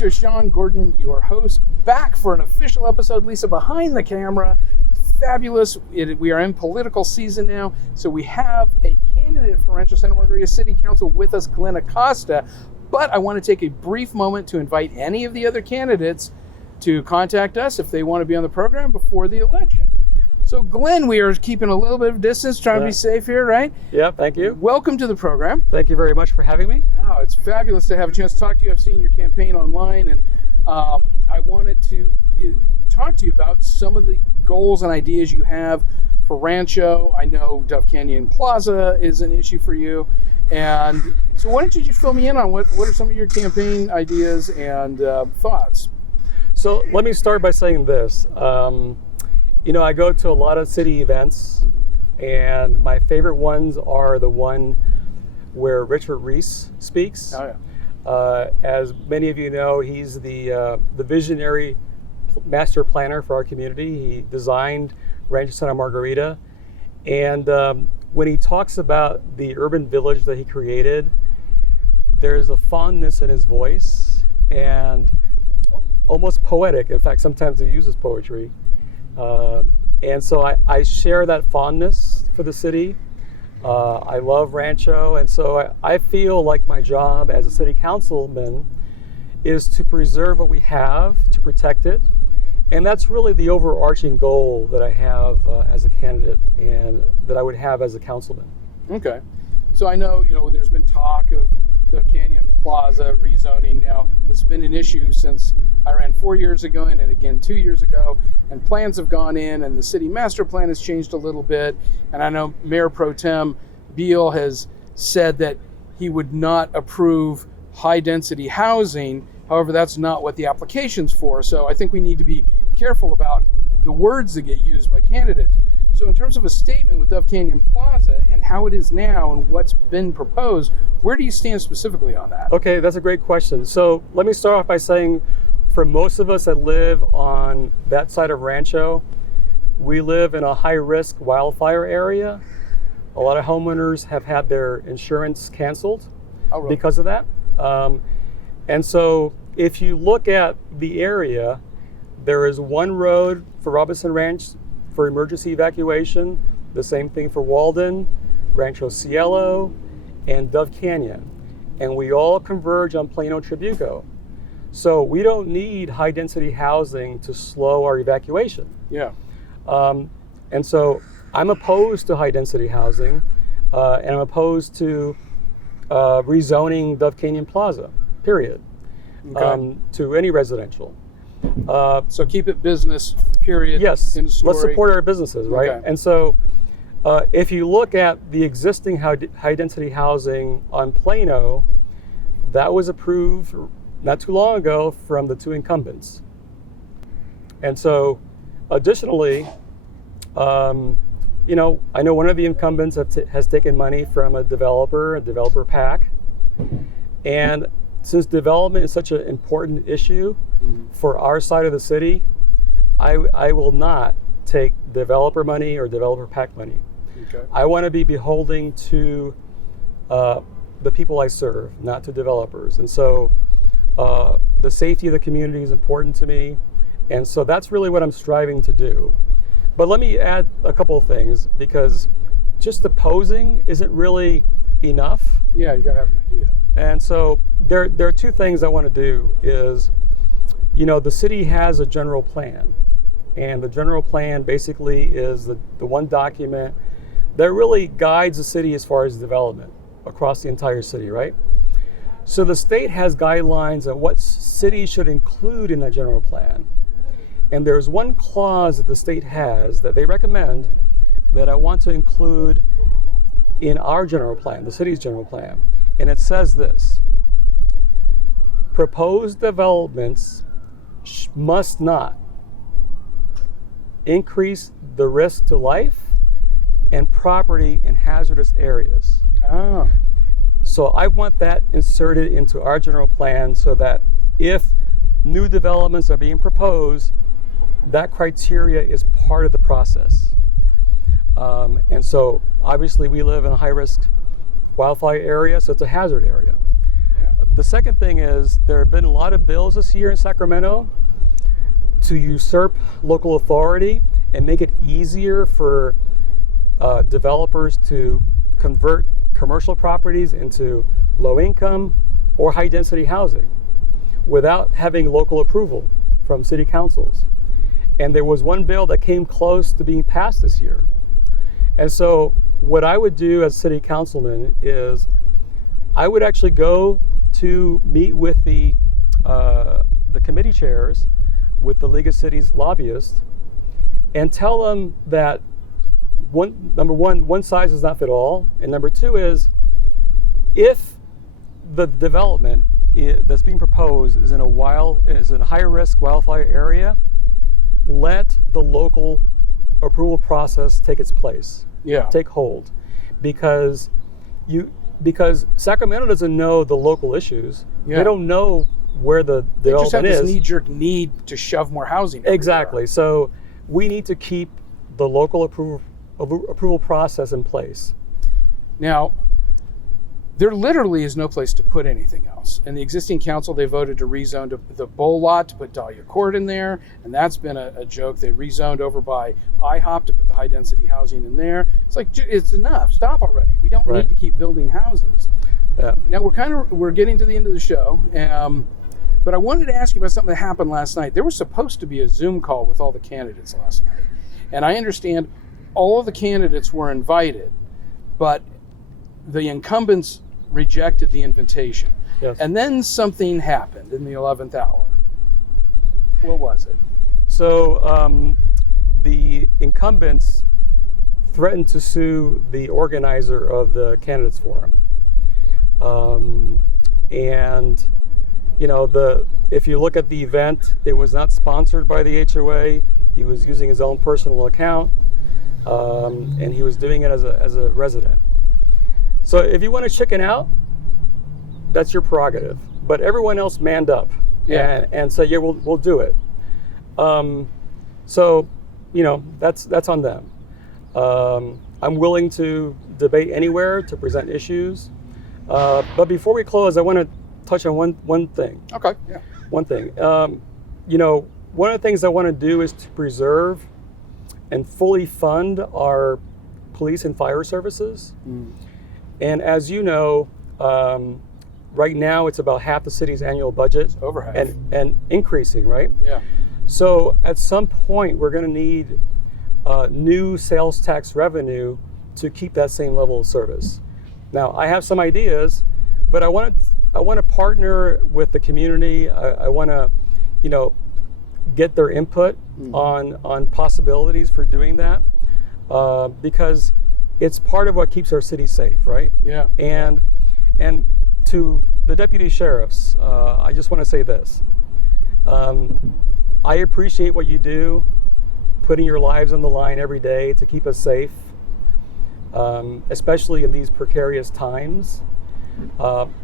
Rancho, Shawn Gordon, your host, back for an official episode. Lisa behind the camera. Fabulous. We are in political season now, so we have a candidate for Rancho Santa Margarita City Council with us, Glenn Acosta. But I want to take a brief moment to invite any of the other candidates to contact us if they want to be on the program before the election. So Glenn, we are keeping a little bit of distance, trying to be safe here, right? Yeah, thank you. Welcome to the program. Thank you very much for having me. Oh, it's fabulous to have a chance to talk to you. I've seen your campaign online, and I wanted to talk to you about some of the goals and ideas you have for Rancho. I know Dove Canyon Plaza is an issue for you. And so why don't you just fill me in on what are some of your campaign ideas and thoughts? So let me start by saying this. I go to a lot of city events, and my favorite ones are the one where Richard Reese speaks. Oh, yeah. As many of you know, he's the visionary master planner for our community. He designed Rancho Santa Margarita. And when he talks about the urban village that he created, there's a fondness in his voice and almost poetic. In fact, sometimes he uses poetry. And so I share that fondness for the city. I love Rancho, and so I feel like my job as a city councilman is to preserve what we have, to protect it, and that's really the overarching goal that I have as a candidate and that I would have as a councilman. Okay. So I know, there's been talk of Dove Canyon Plaza rezoning now. This has been an issue since I ran 4 years ago and then again 2 years ago, and plans have gone in and the city master plan has changed a little bit. And I know Mayor Pro Tem Beall has said that he would not approve high density housing. However, that's not what the application's for. So I think we need to be careful about the words that get used by candidates. So in terms of a statement with Dove Canyon Plaza and how it is now and what's been proposed, where do you stand specifically on that? Okay, that's a great question. So let me start off by saying, for most of us that live on that side of Rancho, we live in a high-risk wildfire area. A lot of homeowners have had their insurance canceled because of that. And so if you look at the area, there is one road for Robinson Ranch for emergency evacuation, the same thing for Walden, Rancho Cielo, and Dove Canyon. And we all converge on Plano Tribuco. So we don't need high density housing to slow our evacuation. Yeah. And so I'm opposed to high density housing, and I'm opposed to rezoning Dove Canyon Plaza, period, to any residential. So keep it business, period. Yes, let's support our businesses, right? Okay. And so if you look at the existing high density housing on Plano, that was approved not too long ago from the two incumbents. And so additionally, I know one of the incumbents has taken money from a developer PAC. And since development is such an important issue for our side of the city, I will not take developer money or developer PAC money. Okay. I want to be beholden to the people I serve, not to developers. And so the safety of the community is important to me. And so that's really what I'm striving to do. But let me add a couple of things, because just opposing isn't really enough. Yeah, you got to have an idea. And so there are two things I want to do is, the city has a general plan. And the general plan basically is the one document that really guides the city as far as development across the entire city, right? So the state has guidelines on what cities should include in that general plan. And there's one clause that the state has that they recommend that I want to include in our general plan, the city's general plan. And it says this: proposed developments must not increase the risk to life and property in hazardous areas. Oh. So I want that inserted into our general plan so that if new developments are being proposed, that criteria is part of the process. And so obviously we live in a high-risk wildfire area, so it's a hazard area. Yeah. The second thing is there have been a lot of bills this year in Sacramento to usurp local authority and make it easier for developers to convert commercial properties into low income or high density housing without having local approval from city councils. And there was one bill that came close to being passed this year. And so what I would do as city councilman is I would actually go to meet with the committee chairs, with the League of Cities lobbyists, and tell them that number one size does not fit all, and number two is if the development that's being proposed is in a high risk wildfire area, let the local approval process take its place. Take hold, because Sacramento doesn't know the local issues. They don't know where the development is. They just have this knee-jerk need to shove more housing everywhere. Exactly. So we need to keep the local approval process in place. Now, there literally is no place to put anything else. In the existing council, they voted to rezone the Beall lot to put Dahlia Court in there, and that's been a joke. They rezoned over by IHOP to put the high-density housing in there. It's like, it's enough. Stop already. We don't need to keep building houses. Now, we're getting to the end of the show, but I wanted to ask you about something that happened last night. There was supposed to be a Zoom call with all the candidates last night, and I understand all of the candidates were invited, but the incumbents rejected the invitation. Yes. And then something happened in the 11th hour. What was it? So the incumbents threatened to sue the organizer of the candidates forum. And you know, if you look at the event, it was not sponsored by the HOA. He was using his own personal account, and he was doing it as a resident. So if you want to chicken out, that's your prerogative. But everyone else manned up and said, yeah, we'll do it. So, you know, that's on them. I'm willing to debate anywhere, to present issues. But before we close, I want to touch on one thing. Okay. Yeah. One thing. You know, one of the things I want to do is to preserve and fully fund our police and fire services. And as you know, right now it's about half the city's annual budget. Over half. And increasing, right? Yeah. So at some point we're going to need new sales tax revenue to keep that same level of service. Now I have some ideas, but I want to partner with the community. I want to, you know, get their input on possibilities for doing that, because it's part of what keeps our city safe, right? Yeah. And to the deputy sheriffs, I just want to say this. I appreciate what you do, putting your lives on the line every day to keep us safe, especially in these precarious times.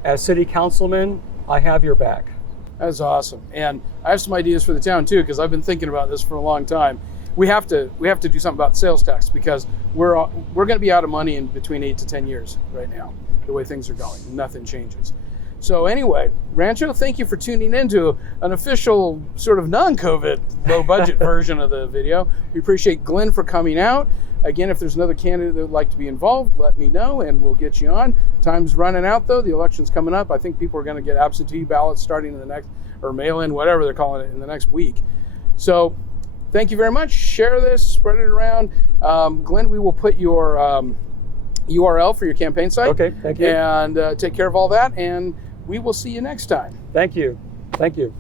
As city councilman, I have your back. That's awesome. And I have some ideas for the town too, because I've been thinking about this for a long time. We have to do something about sales tax, because we're going to be out of money in between 8 to 10 years right now, the way things are going. Nothing changes. So anyway, Rancho, thank you for tuning into an official sort of non-COVID low budget version of the video. We appreciate Glenn for coming out. Again, if there's another candidate that would like to be involved, let me know and we'll get you on. Time's running out though. The election's coming up. I think people are going to get absentee ballots starting in the next, or mail-in, whatever they're calling it, in the next week. So thank you very much. Share this, spread it around. Glenn, we will put your URL for your campaign site. Okay, thank you. And take care of all that, and we will see you next time. Thank you. Thank you.